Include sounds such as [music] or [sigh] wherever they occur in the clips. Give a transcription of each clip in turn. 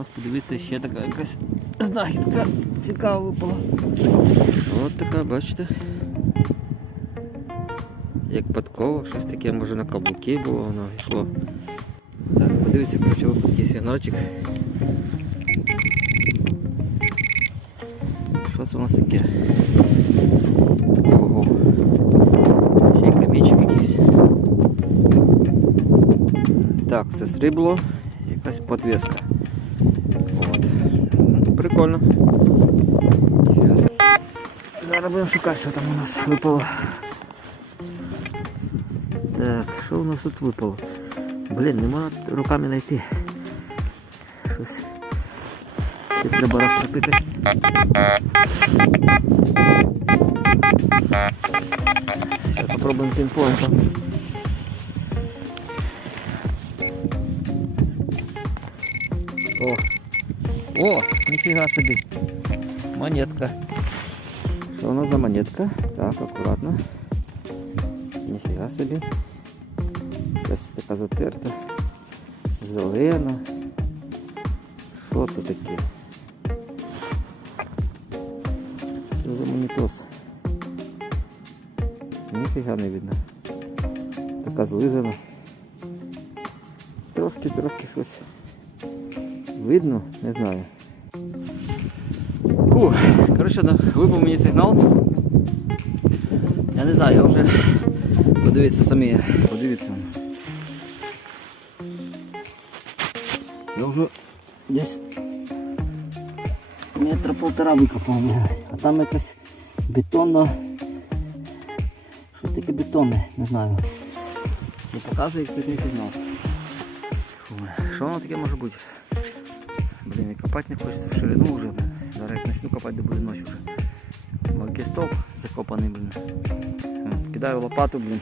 Ось подивіться, ще така якась знахідка цікава випала. От така, бачите. Як подкова, щось таке, може на каблуки було, воно йшло. Так, подивіться, почав якийсь сигнальчик. Що це у нас таке? Ого. Ще й камінчик якийсь. Так, це срібло, якась подвеска. Прикольно. Зараз будемо шукати, що там у нас випало. Так, що у нас тут випало? Блін, не можна руками знайти. Щось. Ще треба розтопити. Зараз попробуємо пінг-понгом. О! О, ніфіга собі. Монетка. Що у нас за монетка? Так, акуратно. Ніфіга собі. Якась така затерта. Зелена. Що це таке? Що за монітос? Ніфіга не видно. Така злизана. Трошки, трошки щось. Видно, не знаю. Фу, коротше, випав мені сигнал. Я не знаю, я вже подивіться самі, подивіться. Я вже десь метра полтора викопав, а там якась бетонна. Щось таке бетонне, не знаю. Не показує мій сигнал. Що воно таке може бути? Блін, і копати не хочеться в ширину блін. Зараз як почну копати, де буде ночі вже. Мой стовп закопаний, блін. Кидаю лопату, блін.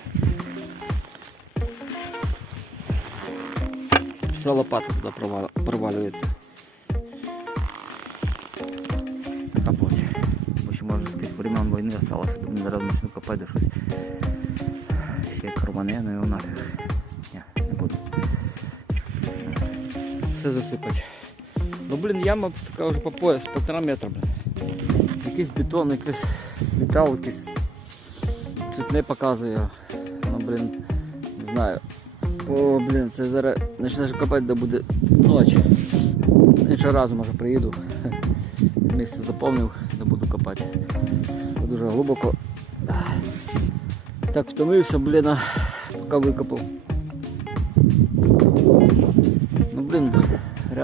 Вся лопата туди провал- провалюється. Капоть. Бо ще може з тих времен війни осталося, думаю, зараз почну копати, де щось ще як рване, ну його нафіг. Ні, не буду. Все засипати. Ну блін, яма така вже по пояс, полтора метра, блін. Якийсь бетон, якийсь метал, якийсь тут не показує. Ну блін, не знаю. О, блін, це зараз почнеш копати, де буде ніч. Іншого разу може приїду. [laughs] Місце заповнив, де буду копати. Дуже глибоко. Так втомився, блін, поки викопав. Ну блін,